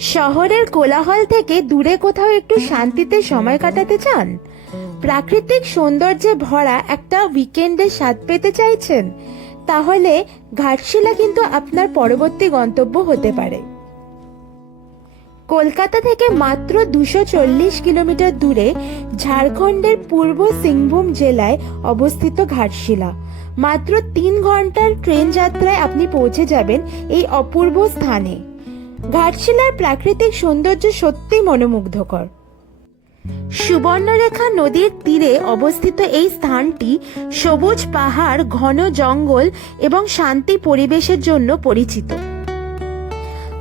শহরের কোলাহল থেকে দূরে কোথাও একটু শান্তিতে সময় কাটাতে চান? প্রাকৃতিক সৌন্দর্যে ভরা একটা উইকেন্ডের স্বাদ পেতে চাইছেন? তাহলে ঘাটশিলা কিন্তু আপনার পরবর্তী গন্তব্য হতে পারে। কলকাতা থেকে মাত্র দুশো চল্লিশ কিলোমিটার দূরে ঝাড়খণ্ডের পূর্ব সিংভূম জেলায় অবস্থিত ঘাটশিলা। মাত্র তিন ঘণ্টার ট্রেন যাত্রায় আপনি পৌঁছে যাবেন এই অপূর্ব স্থানে। ঘাটশিলার প্রাকৃতিক সৌন্দর্য সত্যিই মনোমুগ্ধকর। সুবর্ণরেখা নদীর তীরে অবস্থিত এই স্থানটি সবুজ পাহাড়, ঘন জঙ্গল এবং শান্তি পরিবেশের জন্য পরিচিত।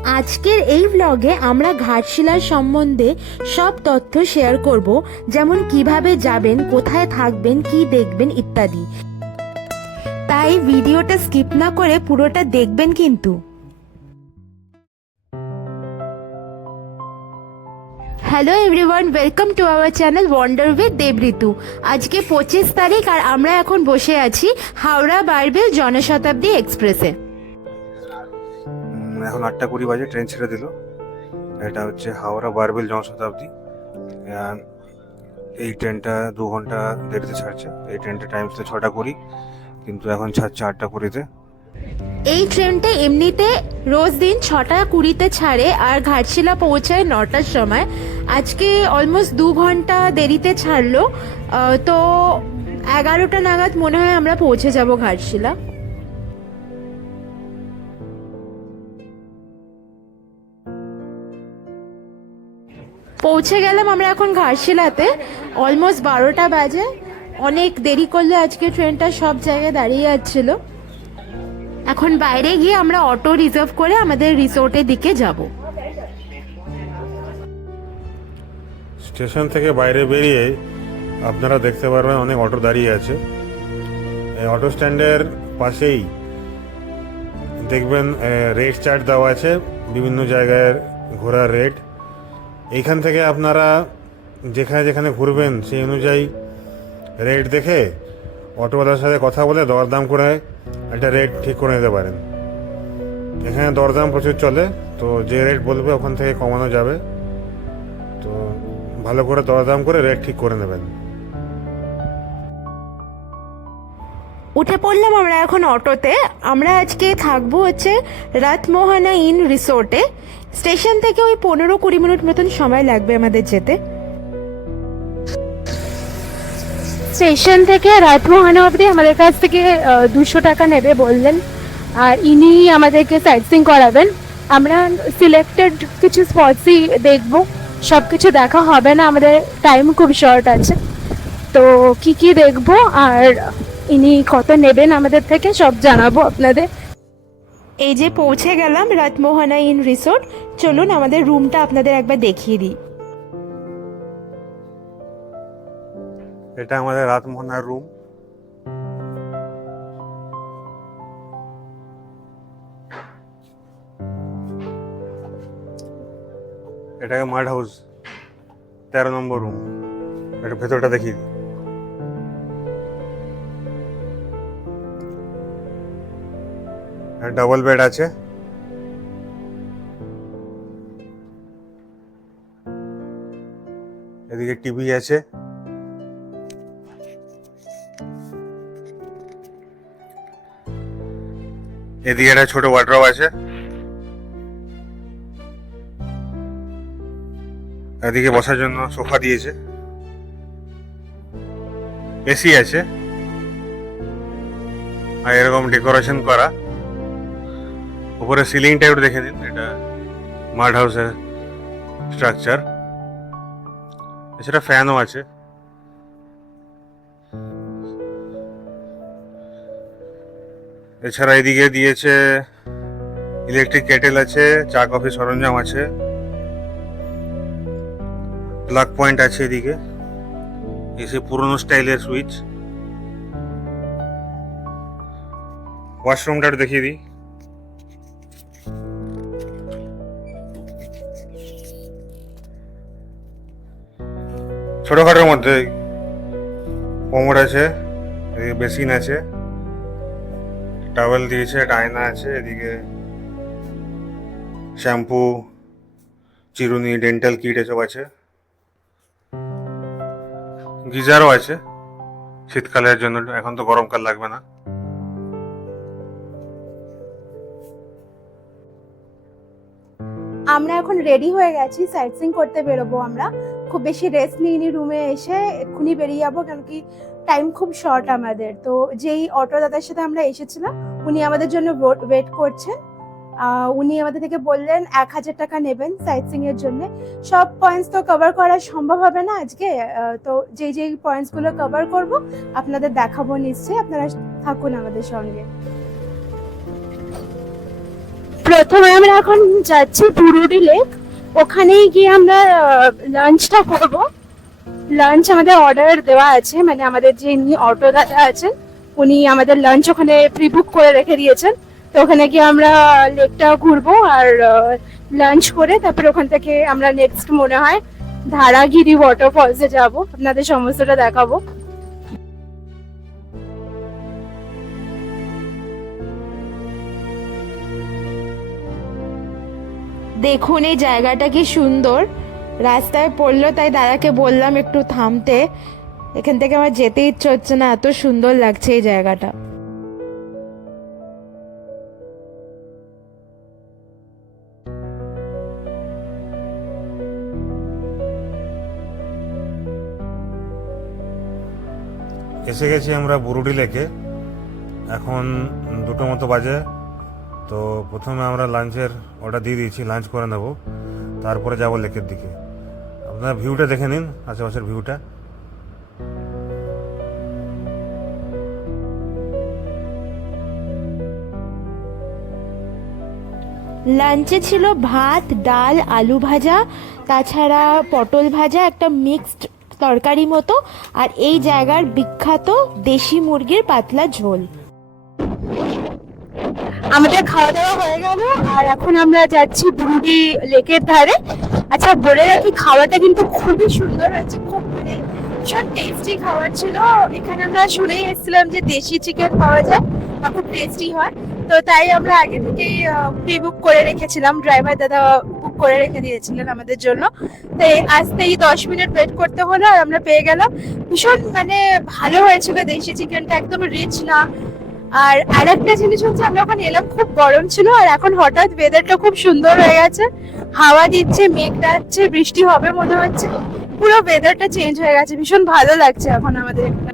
আজকের এই ব্লগে আমরা ঘাটশিলার সম্বন্ধে সব তথ্য শেয়ার করব, যেমন কীভাবে যাবেন, কোথায় থাকবেন, কি দেখবেন ইত্যাদি। তাই ভিডিওটা স্কিপ না করে পুরোটা দেখবেন কিন্তু। Hello everyone welcome to our channel wonder with Debritu আজকে পঁচিশ তারিখ আর আমরা এখন বসে আছি হাওড়া বারবিল জনশতাব্দী এক্সপ্রেসে। এখন আটটা কুড়ি বাজে ট্রেন ছেড়ে দিল। এটা হচ্ছে হাওড়া বারবেল জনশতাব্দী। এই ট্রেনটা দু ঘণ্টা দেরিতে ছাড়ছে। এই ট্রেনটা টাইম ছিল ছটা কুড়ি, কিন্তু এখন ছাড়ছে আটটা কুড়িতে। এই ট্রেনটা এমনিতে রোজ দিন ছটা কুড়িতে ছাড়ে আর ঘাটশিলা পৌঁছায় নটার সময়। আজকে অলমোস্ট দু ঘণ্টা দেরিতে ছাড়লো। তো এগারোটা নাগাদ মনে হয় আমরা পৌঁছে যাব ঘাটশিলা। পৌঁছে গেলাম আমরা এখন ঘাটশিলাতে। অলমোস্ট বারোটা বাজে। অনেক দেরি করলে আজকে ট্রেনটা সব জায়গায় দাঁড়িয়ে যাচ্ছিল। এখন বাইরে গিয়ে আমরা অটো রিজার্ভ করে আমাদের রিসোর্টের দিকে যাব। স্টেশন থেকে বাইরে বেরিয়ে আপনারা দেখতে পারবেন অনেক অটো দাঁড়িয়ে আছে। এই অটো স্ট্যান্ডের পাশেই দেখবেন রেট চার্ট দেওয়া আছে, বিভিন্ন জায়গায় ঘোরার রেট এইখান থেকে আপনারা যেখানে যেখানে ঘুরবেন সেই অনুযায়ী রেট দেখে অটোওয়ালার সাথে কথা বলে দরদাম করে একটা রেট ঠিক করে নিতে পারেন। এখানে দরদাম প্রচুর চলে, তো যে রেট বলবে ওখান থেকে কমানো যাবে। তো ভালো করে দরদাম করে রেট ঠিক করে নেবেন। উঠে পড়লাম আমরা এখন অটোতে। আমরা আজকে থাকব হচ্ছে রাতমোহানা ইন রিসোর্টে। স্টেশন থেকে ওই পনেরো কুড়ি মিনিট মতন সময় লাগবে আমাদের যেতে। স্টেশন থেকে রাতমোহনা অবধি আমাদের কাছ থেকে দুশো টাকা নেবে বললেন। আর ইনি আমাদেরকে সাইট সিং করাবেন। আমরা সিলেক্টেড কিছু স্পটসই দেখব। সব কিছু দেখা হবে না, আমাদের টাইম খুব শর্ট আছে। তো কি কি দেখব আর ইনি কত নেবেন আমাদের থেকে সব জানাব আপনাদের। এই যে পৌঁছে গেলাম রাতমোহনা ইন রিসোর্ট, চলুন আমাদের রুমটা আপনাদের একবার দেখিয়ে দিই। এটা আমাদের রাতমোহনার রুম এটাকে মাড হাউস তেরো নম্বর রুম এটা ভেতরটা দেখি ডাবল বেড আছে। এদিকে টিভি আছে। এদিকে একটা ছোট ওয়ার্ড্রপ আছে। এদিকে বসার জন্য সোফা দিয়েছে। এসি আছে। আর এরকম ডেকোরেশন করা। উপরে সিলিংটা একটু দেখে দিন এটা মাড হাউসের স্ট্রাকচার। এছাড়া ফ্যানও আছে। এছাড়া এদিকে দিয়েছে ইলেকট্রিক কেটেল আছে, চা কফি সরঞ্জাম আছে। প্লাগ পয়েন্ট আছে এদিকে। এসে পুরনো স্টাইলের সুইচ ওয়াশরুমটা দেখিয়ে দিই। ছোটখাটোর মধ্যে কোমর আছে বেসিন আছে। টাওয়েল দিয়েছে আয়না আছে, এদিকে শ্যাম্পু চিরুনি ডেন্টাল কিট এসব আছে। গিজারও আছে, শীতকালের জন্য, এখন তো গরমকাল লাগবে না। আমরা এখন রেডি হয়ে গেছি সাইট সিং করতে বেরোবো আমরা। খুব বেশি রেস্ট নিইনি রুমে এসে, এক্ষুনি বেরিয়ে যাব, কারণ কি টাইম খুব শর্ট আমাদের। তো যেই অটো দাদার সাথে আমরা এসেছিলাম, উনি আমাদের জন্য ওয়েট করছেন। উনি আমাদের থেকে বললেন, এক হাজার টাকা নেবেন সাইট সিং এর জন্য। সব পয়েন্টস তো কভার করা সম্ভব হবে না আজকে। তো যেই যেই পয়েন্টসগুলো কভার করব, আপনাদের দেখাবো নিশ্চয়ই। আপনারা থাকুন আমাদের সঙ্গে। প্রথমে আমরা এখন যাচ্ছি পুরুডি লেক। ওখানেই গিয়ে আমরা লাঞ্চটা করব। লাঞ্চ আমাদের অর্ডার দেওয়া আছে মানে আমাদের যে অটো দাদা আছেন, উনি আমাদের লাঞ্চ ওখানে প্রি বুক করে রেখে দিয়েছেন। তো ওখানে গিয়ে আমরা লেকটা ঘুরবো আর লাঞ্চ করে তারপরে ওখান থেকে আমরা নেক্সট মনে হয় ধারাগিরি ওয়াটারফলসে যাব। আপনাদের সমস্তটা দেখাবো। দেখুন, এই জায়গাটা কি সুন্দর। রাস্তায় পড়ল, তাই দাদাকে বললাম একটু থামতে। এখান থেকে আমার যেতে ইচ্ছে হচ্ছে না, এত সুন্দর লাগছে এই জায়গাটা। এসে গেছি আমরা বুরুডি লেকে। এখন দুটো মতো বাজে, তো প্রথমে আমরা লাঞ্চের অর্ডার দিয়ে দিয়েছি, লাঞ্চ করে নেব, তারপরে যাব লেকের দিকে। আপনার ভিউটা দেখে নিন, আশেপাশের ভিউটা। লাঞ্চে ছিল ভাত, ডাল, আলু ভাজা, তাছাড়া পটল ভাজা, একটা মিক্সড তরকারি মতো, আর এই জায়গার বিখ্যাত দেশি মুরগির পাতলা ঝোল। আমাদের খাওয়া দাওয়া হয়ে গেল, আর এখন আমরা যাচ্ছি বুরুডি লেকের ধারে। আচ্ছা বলে রাখি, খাওয়াটা কিন্তু খুবই সুন্দর হয়েছে, খুব মানে ভীষণ টেস্টি খাবার ছিল। এখানে আমরা শুনেই এসেছিলাম যে দেশি চিকেন পাওয়া যায় খুব টেস্টি হয়। তো তাই আমরা আগে থেকেই প্রি বুক করে রেখেছিলাম ড্রাইভার দাদা বুক করে রেখে দিয়েছিলেন আমাদের জন্য। তো আসতেই দশ মিনিট ওয়েট করতে হলো, আর আমরা পেয়ে গেলাম। ভীষণ মানে ভালো হয়েছিল দেশি চিকেনটা একদম রিচ না আর আরেকটা জিনিস হচ্ছে, আমরা ওখানে এলাম, খুব গরম ছিল, আর এখন হঠাৎ ওয়েদারটা খুব সুন্দর হয়ে গেছে। হাওয়া দিচ্ছে, মেঘ ডাকছে, বৃষ্টি হবে মনে হচ্ছে। পুরো ওয়েদারটা চেঞ্জ হয়ে গেছে, ভীষণ ভালো লাগছে এখন আমাদের এখানে।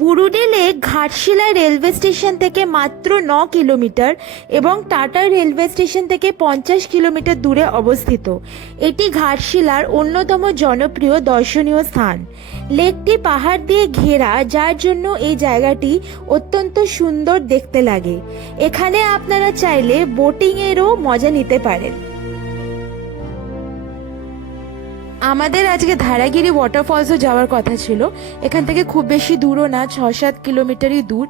Burudi lake Ghatshila railway station থেকে মাত্র ন কিলোমিটার এবং টাটা রেলওয়ে স্টেশন থেকে পঞ্চাশ কিলোমিটার দূরে অবস্থিত। এটি ঘাটশিলার অন্যতম জনপ্রিয় দর্শনীয় স্থান। লেকটি পাহাড় দিয়ে ঘেরা, যার জন্য এই জায়গাটি অত্যন্ত সুন্দর দেখতে লাগে। এখানে আপনারা চাইলে বোটিংয়েরও মজা নিতে পারেন। আমাদের আজকে ধারাগিরি ওয়াটারফলসও যাওয়ার কথা ছিল। এখান থেকে খুব বেশি দূরও না ছ সাত কিলোমিটারই দূর।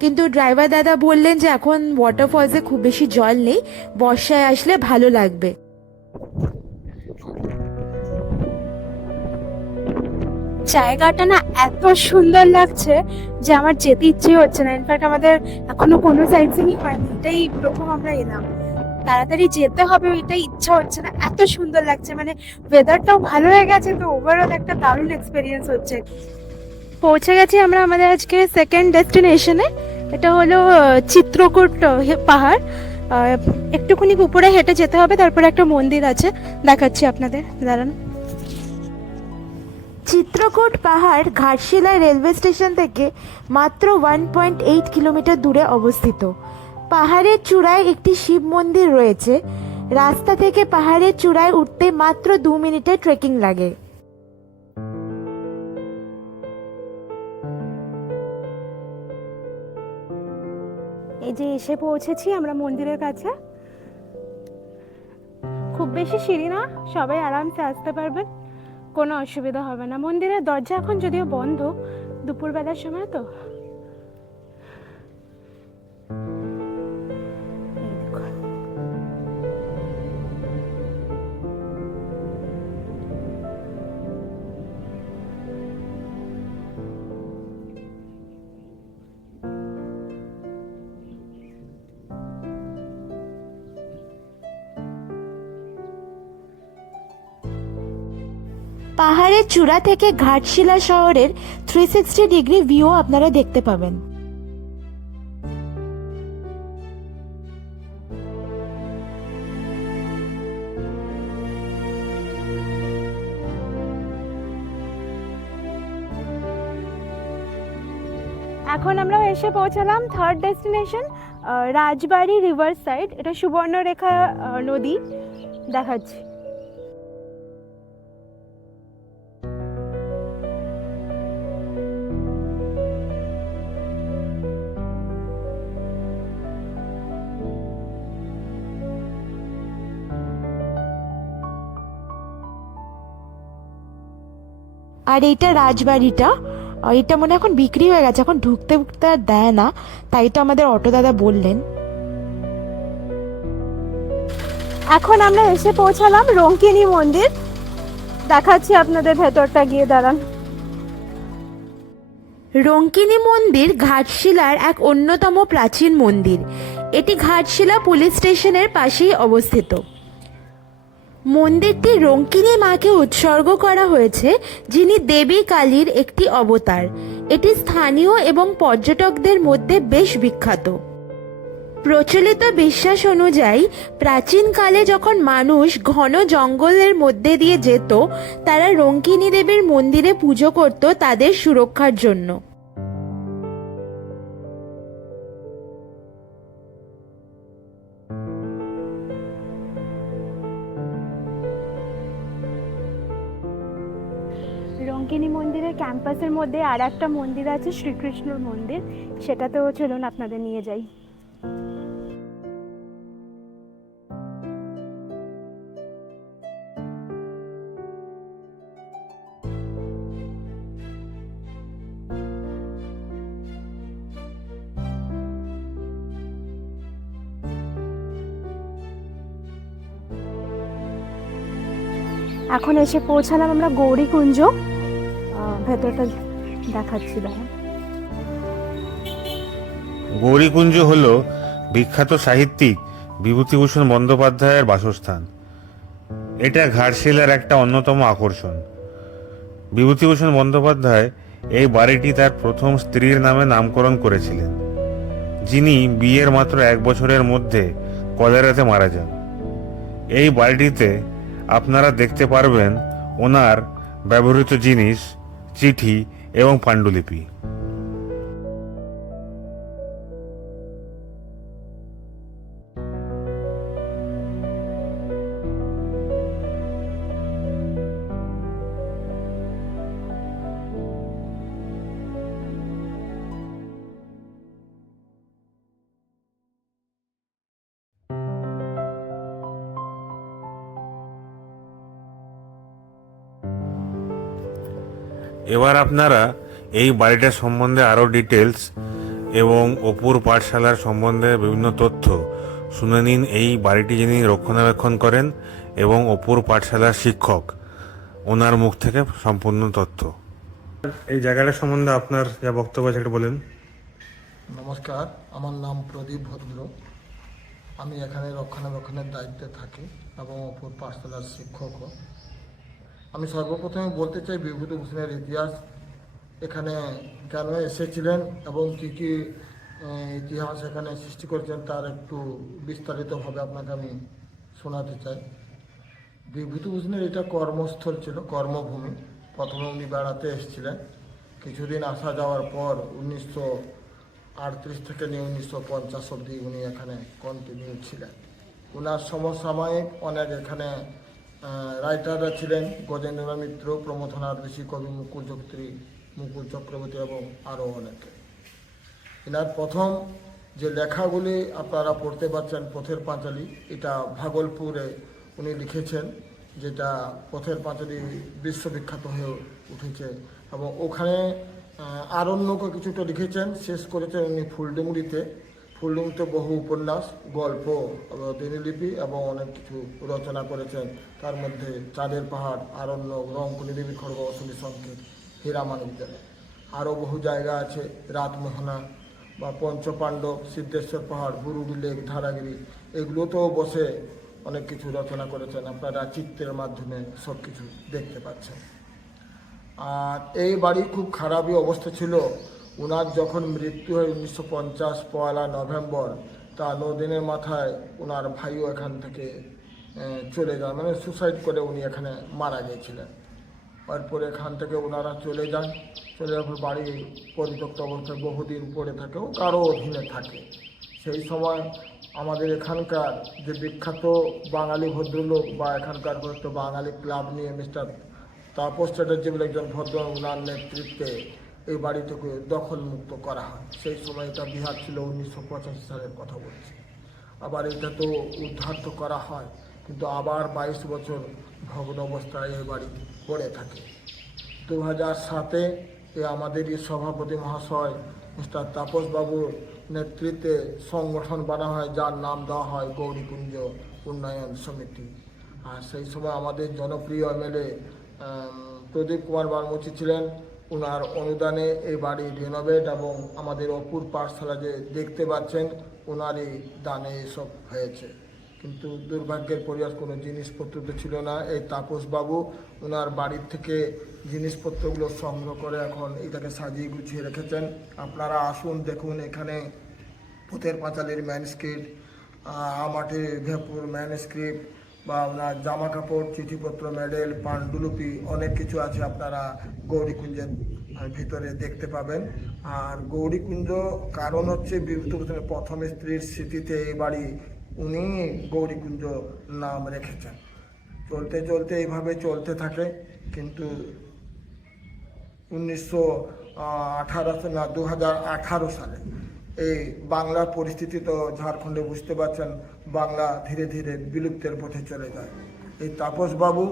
কিন্তু ড্রাইভার দাদা বললেন যে এখন ওয়াটারফলসে খুব বেশি জল নেই, বর্ষায় আসলে ভালো লাগবে। জায়গাটা না এত সুন্দর লাগছে যে আমার যেতে ইচ্ছে হচ্ছে না। ইনফ্যাক্ট আমাদের এখনও কোনো সাইড হয়নি। এটাই প্রথম আমরা এলাম। তাড়াতাড়ি যেতে হবে, এটাই ইচ্ছা হচ্ছে না। এত সুন্দর লাগছে মানে ওয়েদারটাও ভালো হয়ে গেছে, তো ওভারঅল একটা দারুণ এক্সপিরিয়েন্স হচ্ছে। পৌঁছে গেছি আমরা আমাদের আজকে সেকেন্ড ডেস্টিনেশনে এটা হলো চিত্রকূট পাহাড়। একটুখানি উপরে হেঁটে যেতে হবে, তারপরে একটা মন্দির আছে। দেখাচ্ছি আপনাদের। দাঁড়ান। চিত্রকূট পাহাড় ঘাটশিলা রেলওয়ে স্টেশন থেকে মাত্র ওয়ান পয়েন্ট এইট কিলোমিটার দূরে অবস্থিত। পাহাড়ের চূড়ায় একটি শিব মন্দির রয়েছে। রাস্তা থেকে পাহাড়ের চূড়ায় উঠতে মাত্র দু মিনিটের ট্রেকিং লাগে। এই যে এসে পৌঁছেছি আমরা মন্দিরের কাছে। খুব বেশি সিঁড়ি না, সবাই আরামসে আসতে পারবেন কোনো অসুবিধা হবে না। মন্দিরের দরজা এখন যদিও বন্ধ দুপুরবেলার সময় তো। পাহাড়ের চূড়া থেকে ঘাটশিলা শহরের থ্রি সিক্সটি ডিগ্রি ভিউ আপনারা দেখতে পাবেন। এখন আমরা এসে পৌঁছালাম third destination Rajbari river side এটা সুবর্ণরেখা নদী দেখাচ্ছি। আর এইটা রাজবাড়িটা এটা মনে এখন বিক্রি হয়ে গেছে, এখন ঢুকতে ঢুকতে আর দেয় না, তাই তো আমাদের অটো দাদা বললেন। এখন আমরা এসে পৌঁছালাম রঙ্কিনী মন্দির। দেখাচ্ছি আপনাদের ভেতরটা, গিয়ে দাঁড়ান। রঙ্কিনী মন্দির ঘাটশিলার এক অন্যতম প্রাচীন মন্দির। এটি ঘাটশিলা পুলিশ স্টেশনের পাশেই অবস্থিত। মন্দিরটি রঙ্কিনী মাকে উৎসর্গ করা হয়েছে, যিনি দেবী কালীর একটি অবতার। এটি স্থানীয় এবং পর্যটকদের মধ্যে বেশ বিখ্যাত। প্রচলিত বিশ্বাস অনুযায়ী, প্রাচীনকালে যখন মানুষ ঘন জঙ্গলের মধ্যে দিয়ে যেত, তারা রঙ্কিনী দেবীর মন্দিরে পুজো করত তাদের সুরক্ষার জন্য। ক্যাম্পাসের মধ্যে আর একটা মন্দির আছে, শ্রীকৃষ্ণর মন্দির। সেটাতেও চলুন আপনাদের নিয়ে যাই। এখন এসে পৌঁছালাম আমরা গৌরীকুঞ্জ। ভেতরটা দেখাচ্ছি দাঁড়া গৌরীকুঞ্জ হল বিখ্যাত সাহিত্যিক বিভূতিভূষণ বন্দ্যোপাধ্যায়ের বাসস্থান। এটা ঘাটশিলার একটা অন্যতম আকর্ষণ। বিভূতিভূষণ বন্দ্যোপাধ্যায় এই বাড়িটি তার প্রথম স্ত্রীর নামে নামকরণ করেছিলেন। যিনি বিয়ের মাত্র এক বছরের মধ্যে কলেরাতে মারা যান। এই বাড়িটিতে আপনারা দেখতে পারবেন ওনার ব্যবহৃত জিনিস চিঠি এবং পাণ্ডুলিপি। এবার আপনারা এই বাড়িটার সম্বন্ধে আরও ডিটেলস এবং অপুর পাঠশালার সম্বন্ধে বিভিন্ন তথ্য শুনে নিন। এই বাড়িটি যিনি রক্ষণাবেক্ষণ করেন এবং অপুর পাঠশালার শিক্ষক, ওনার মুখ থেকে সম্পূর্ণ তথ্য। এই জায়গাটা সম্বন্ধে আপনার যা বক্তব্য আছে একটু বলেন। নমস্কার, আমার নাম প্রদীপ ভদ্র। আমি এখানে রক্ষণাবেক্ষণের দায়িত্বে থাকি এবং অপুর পাঠশালার শিক্ষকও। আমি সর্বপ্রথমে বলতে চাই বিভূতিভূষণের ইতিহাস। এখানে কেন এসেছিলেন এবং কী কী ইতিহাস এখানে সৃষ্টি করেছেন তার একটু বিস্তারিতভাবে আপনাকে আমি শোনাতে চাই। বিভূতিভূষণের এটা কর্মস্থল ছিল, কর্মভূমি। প্রথমে উনি বেড়াতে এসেছিলেন। কিছুদিন আসা যাওয়ার পর উনিশশো আটত্রিশ থেকে নিয়ে উনিশশো পঞ্চাশ অব্দি উনি এখানে কন্টিনিউ ছিলেন। ওনার সমসাময়িক অনেক এখানে রাইটাররা ছিলেন গজেন্দ্রনাথ মিত্র প্রমথনাথ ঋষি কবি মুকুল চক্রী, মুকুল চক্রবর্তী এবং আরও অনেকে। এনার প্রথম যে লেখাগুলি আপনারা পড়তে পারছেন পথের পাঁচালী, এটা ভাগলপুরে উনি লিখেছেন, যেটা পথের পাঁচালী বিশ্ববিখ্যাত হয়ে উঠেছে এবং ওখানে আরণ্যকে কিছুটা লিখেছেন, শেষ করেছেন উনি ফুলডুঙরিতে ফুলডুঙরিতে বহু উপন্যাস, গল্প দিনলিপি এবং অনেক কিছু রচনা করেছেন। তার মধ্যে চাঁদের পাহাড়, আরণ্য রঙ্কনী দেবী খড়গ অসলি সংকেত হীরামানব জেলা আরও বহু জায়গা আছে, রাতমোহনা বা পঞ্চপাণ্ডব, সিদ্ধেশ্বর পাহাড়, বুরুডি লেক, ধারাগিরি। এগুলোতেও বসে অনেক কিছু রচনা করেছেন। আপনারা চিত্রের মাধ্যমে সব কিছু দেখতে পাচ্ছেন। আর এই বাড়ি খুব খারাপই অবস্থা ছিল। ওনার যখন মৃত্যু হয় উনিশশো পঞ্চাশ পয়লা নভেম্বর, তা নদিনের মাথায় ওনার ভাইও এখান থেকে চলে যান। মানে সুসাইড করে উনি এখানে মারা গিয়েছিলেন। তারপরে এখান থেকে ওনারা চলে যান। চলে যাওয়ার বাড়ি পরিত্যক্ত অবস্থায় বহুদিন পড়ে থাকে ও কারও অধীনে থাকে। সেই সময় আমাদের এখানকার যে বিখ্যাত বাঙালি ভদ্রলোক বা এখানকার বাঙালি ক্লাব নিয়ে মিস্টার তাপস চ্যাটার্জি বলে একজন ভদ্র ওনার নেতৃত্বে এই বাড়িটাকে দখলমুক্ত করা হয়। সেই সময় এটা বিহার ছিল উনিশশো পঁচাশি সালের কথা বলছি। আবার এটা তো উদ্ধার তো করা হয়, কিন্তু আবার বাইশ বছর ভগ্ন অবস্থায় এই বাড়ি পড়ে থাকে। দু হাজার সাতে এ আমাদেরই সভাপতি মহাশয়, মিস্টার তাপসবাবুর নেতৃত্বে সংগঠন বানা হয়, যার নাম দেওয়া হয় গৌরীকুঞ্জ উন্নয়ন সমিতি। আর সেই সময় আমাদের জনপ্রিয় এমএলএ প্রদীপ কুমার বার্মুচি ছিলেন। ওনার অনুদানে এই বাড়ি রিনোভেট এবং আমাদের অপুর পাঠশালা যে দেখতে পাচ্ছেন ওনারই দানে এসব হয়েছে। কিন্তু দুর্ভাগ্যের পরিবার কোনো জিনিসপত্র তো ছিল না। এই তাপসবাবু ওনার বাড়ির থেকে জিনিসপত্রগুলো সংগ্রহ করে এখন এটাকে সাজিয়ে গুছিয়ে রেখেছেন। আপনারা আসুন, দেখুন এখানে ভূতের পাঁচালির ম্যানস্ক্রিপ্ট আমাটির ভেপুর ম্যানস্ক্রিপ্ট বা আপনার জামা কাপড় চিঠিপত্র, মেডেল, পাণ্ডুলিপি, অনেক কিছু আছে আপনারা গৌরীকুঞ্জের ভিতরে দেখতে পাবেন। আর গৌরীকুঞ্জ কারণ হচ্ছে বিভূতিভূষণের প্রথম স্ত্রীর স্মৃতিতে এই বাড়ি উনি গৌরীকুঞ্জ নাম রেখেছেন। চলতে চলতে এইভাবে চলতে থাকে, কিন্তু উনিশশো আঠারোশো না, দু হাজার আঠারো সালে এই বাংলার পরিস্থিতি তো ঝাড়খণ্ডে বুঝতে পারছেন, বাংলা ধীরে ধীরে বিলুপ্তের পথে চলে যায়। এই তাপসবাবু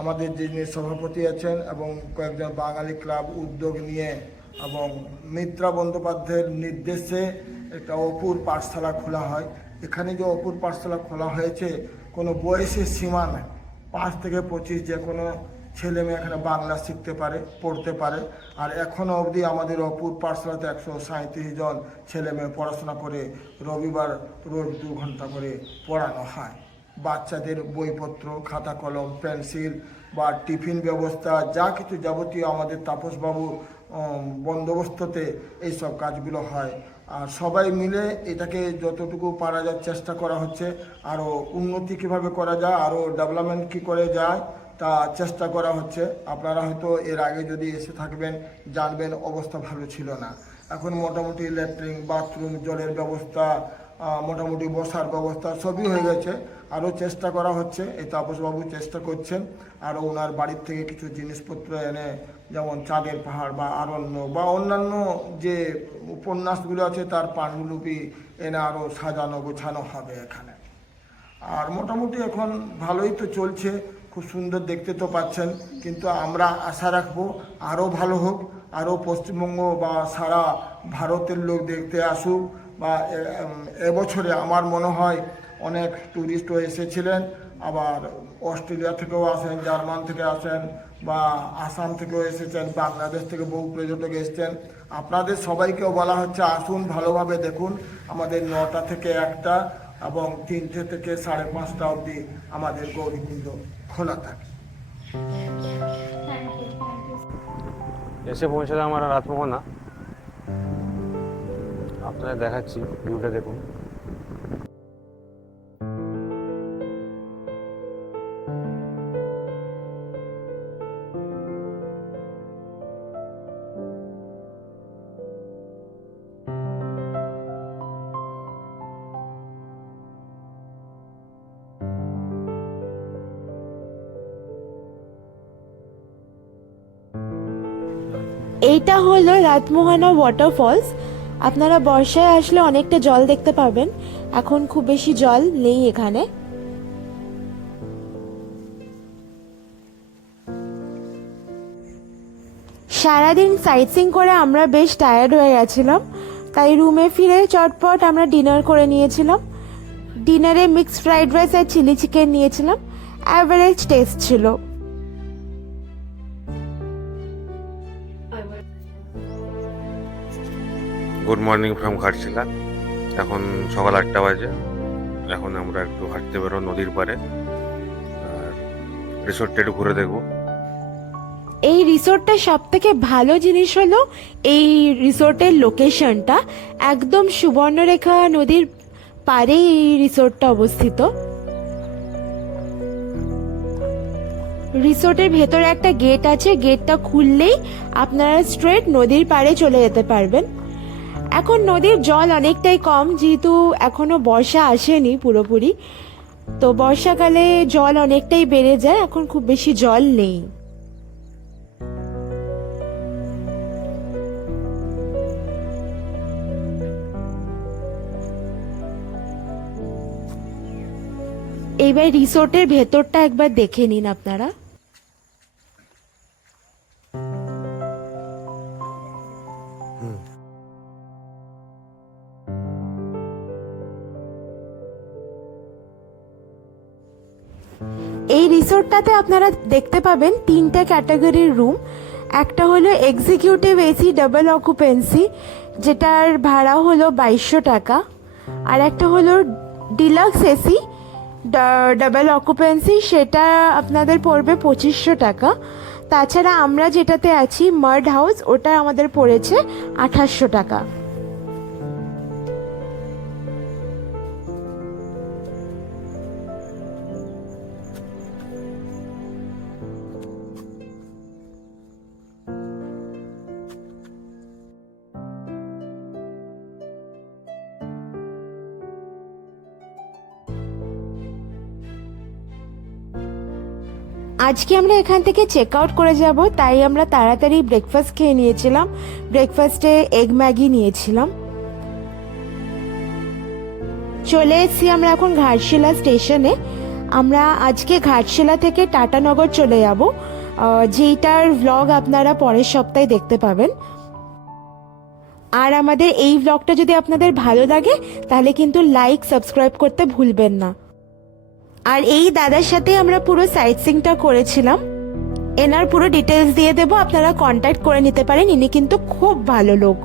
আমাদের যিনি সভাপতি আছেন এবং কয়েকজন বাঙালি ক্লাব উদ্যোগ নিয়ে এবং মিত্রা বন্দ্যোপাধ্যায়ের নির্দেশে একটা অপুর পাঠশালা খোলা হয়। এখানে যে অপুর পাঠশালা খোলা হয়েছে, কোনো বয়সের সীমা নেই। পাঁচ থেকে পঁচিশ যে কোনো ছেলে মেয়ে এখানে বাংলা শিখতে পারে, পড়তে পারে। আর এখনও অবধি আমাদের অপুর পাঠশালাতে একশো সাঁত্রিশ জন ছেলে মেয়ে পড়াশোনা করে রবিবার রোজ দু ঘণ্টা করে পড়ানো হয়। বাচ্চাদের বইপত্র, খাতা কলম, পেন্সিল বা টিফিন ব্যবস্থা, যা কিছু যাবতীয় আমাদের তাপসবাবুর বন্দোবস্ততে এইসব কাজগুলো হয়। আর সবাই মিলে এটাকে যতটুকু পারা যায় চেষ্টা করা হচ্ছে আরও উন্নতি কীভাবে করা যায় আরও ডেভেলপমেন্ট কী করে যায় তা চেষ্টা করা হচ্ছে। আপনারা হয়তো এর আগে যদি এসে থাকবেন, জানবেন অবস্থা ভালো ছিল না। এখন মোটামুটি ল্যাট্রিন বাথরুম, জলের ব্যবস্থা মোটামুটি বসার ব্যবস্থা সবই হয়ে গেছে। আরও চেষ্টা করা হচ্ছে, এই তাপসবাবু চেষ্টা করছেন। আরও ওনার বাড়ির থেকে কিছু জিনিসপত্র এনে, যেমন চাঁদের পাহাড় বা আরণ্য বা অন্যান্য যে উপন্যাসগুলো আছে, তার পাণ্ডুলিপি এনে আরও সাজানো গোছানো হবে এখানে। আর মোটামুটি এখন ভালোই তো চলছে। খুব সুন্দর দেখতে তো পাচ্ছেন, কিন্তু আমরা আশা রাখব আরও ভালো হোক, আরও পশ্চিমবঙ্গ বা সারা ভারতের লোক দেখতে আসুক বা এবছরে আমার মনে হয় অনেক ট্যুরিস্টও এসেছিলেন, আবার অস্ট্রেলিয়া থেকেও আসেন, জার্মান থেকে আসেন বা আসাম থেকেও এসেছেন, বাংলাদেশ থেকে বহু পর্যটক এসেছেন। আপনাদের সবাইকেও বলা হচ্ছে আসুন, ভালোভাবে দেখুন, আমাদের নটা থেকে একটা এবং তিনটে থেকে সাড়ে পাঁচটা অবধি আমাদের গৌরীকুণ্ড। খোলা থাকে। এসে পৌঁছালাম রাত মোহনা আপনাদের দেখাচ্ছি ভিউটা দেখুন। এইটা হলো রাতমোহনা ওয়াটারফলস আপনারা বর্ষায় আসলে অনেকটা জল দেখতে পাবেন এখন খুব বেশি জল নেই এখানে। সারাদিন সাইট সিং করে আমরা বেশ টায়ার্ড হয়ে গেছিলাম। তাই রুমে ফিরে চটপট আমরা ডিনার করে নিয়েছিলাম। ডিনারে মিক্সড ফ্রাইড রাইস আর চিলি চিকেন নিয়েছিলাম। অ্যাভারেজ টেস্ট ছিল। গুড মর্নিং ফ্রম ঘাটশিলা এখন সকাল আটটা বাজে। এখন আমরা একটু হাঁটতে বেরো নদীর পারে রিসোর্টটা একটু ঘুরে দেখব। এই রিসোর্টটার সব থেকে ভালো জিনিস হলো এই রিসোর্টের লোকেশনটা একদম সুবর্ণরেখা নদীর পাড়েই এই রিসোর্টটা অবস্থিত। রিসোর্টের ভেতরে একটা গেট আছে। গেটটা খুললেই আপনারা স্ট্রেট নদীর পাড়ে চলে যেতে পারবেন। এখন নদীর জল অনেকটাই কম, যেহেতু এখনও বর্ষা আসেনি পুরোপুরি। তো বর্ষাকালে জল অনেকটাই বেড়ে যায়, এখন খুব বেশি জল নেই। এইবার রিসোর্টের ভেতরটা একবার দেখে নিন আপনারা। এই রিসোর্টটাতে আপনারা দেখতে পাবেন তিনটা ক্যাটাগরির রুম। একটা হলো এক্সিকিউটিভ এসি ডাবল অকুপেন্সি যেটার ভাড়া হলো বাইশশো টাকা। আর একটা হলো ডিলাক্স এসি ডাবল অকুপেন্সি সেটা আপনাদের পড়বে পঁচিশশো টাকা। তাছাড়া আমরা যেটাতে আছি মার্ড হাউস ওটা আমাদের পড়েছে আঠাশশো টাকা। আজকে আমরা এখান থেকে চেক আউট করে যাব তাই আমরা তাড়াতাড়ি ব্রেকফাস্ট খেয়ে নিয়েছিলাম। ব্রেকফাস্টে এগ ম্যাগি নিয়েছিলাম। চলে এসেছি আমরা এখন ঘাটশিলা স্টেশনে আমরা আজকে ঘাটশিলা থেকে টাটানগর চলে যাব। আহ, যেইটার ভ্লগ আপনারা পরের সপ্তাহে দেখতে পাবেন। আর আমাদের এই ভ্লগটা যদি আপনাদের ভালো লাগে তাহলে কিন্তু লাইক সাবস্ক্রাইব করতে ভুলবেন না। আর এই দাদার সাথে আমরা পুরো সাইট সিংটা করেছিলাম। এনার পুরো ডিটেলস দিয়ে দেবো, আপনারা কন্ট্যাক্ট করে নিতে পারেন, ইনি কিন্তু খুব ভালো লোক।